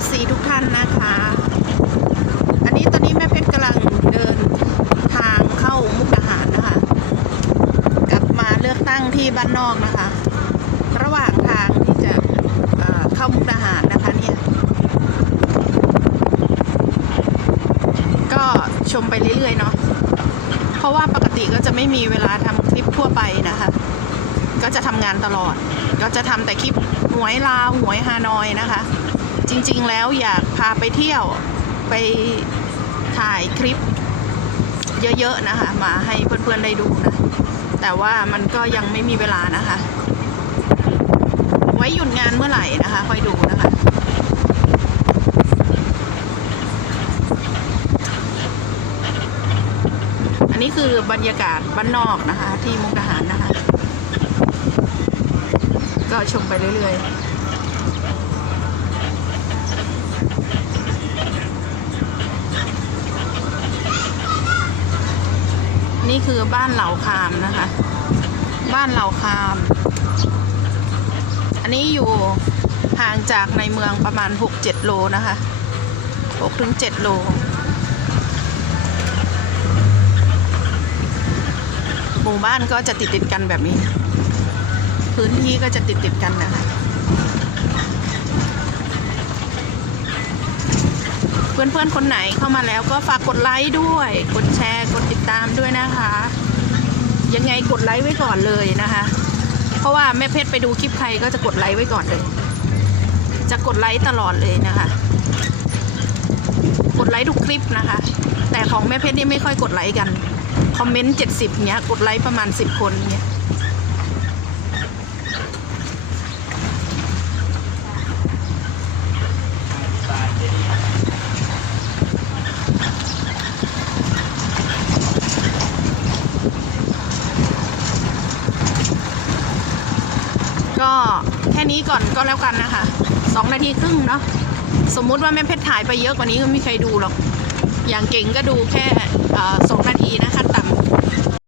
FC ทุกท่านนะคะ อันนี้ตอนนี้แม่เพชรกำลังเดินทางเข้ามุกดาหารนะคะ กลับมาเลือกตั้งที่บ้านนอกนะคะ ระหว่างทางที่จะเอ่อเข้ามุกดาหารนะคะเนี่ย ก็ชมไปเรื่อยๆเนาะ เพราะว่าปกติก็จะไม่มีเวลาทำคลิปทั่วไปนะคะ ก็จะทำงานตลอด ก็จะทำแต่คลิปหวยลาวหวยฮานอยนะคะ จริง ๆ แล้วอยากพาไปเที่ยวไปถ่ายคลิปเยอะ ๆ นะคะ มาให้เพื่อน ๆ ได้ดูนะ แต่ว่ามันก็ยังไม่มีเวลานะคะ ไว้หยุดงานเมื่อไหร่นะคะ ค่อยดูนะคะ อันนี้คือบรรยากาศบ้านนอกนะคะ ที่มุกดาหารนะคะ ก็ชมไปเรื่อย ๆ นี่คือบ้านเหล่าคามนะคะ บ้านเหล่าคาม อันนี้อยู่ห่างจากในเมืองประมาณ 6-7 โลนะคะ 6-7 โล หมู่บ้านก็จะติดติดกันแบบนี้ พื้นที่ก็จะติดติดกันนะคะ พื่อนๆคนไหนเข้ามาแล้วก็ฝากกดไลค์ด้วย กดแชร์ กดติดตามด้วยนะคะ ยังไงกดไลค์ไว้ก่อนเลยนะคะ เพราะว่าแม่เพชรไปดูคลิปใครก็จะกดไลค์ไว้ก่อนเลย จะกดไลค์ตลอดเลยนะคะ กดไลค์ทุกคลิปนะคะ แต่ของแม่เพชรนี่ไม่ค่อยกดไลค์กัน คอมเมนต์70เนี้ย กดไลค์ประมาณ10คนเนี้ย ก็แค่นี้ก่อนก็แล้วกันนะคะสองนาทีครึ่งเนาะสมมุติว่าแม่เพชรถ่ายไปเยอะกว่านี้ก็ไม่มีใครดูหรอก อย่างเก่งก็ดูแค่สองนาทีนะคะต่ำ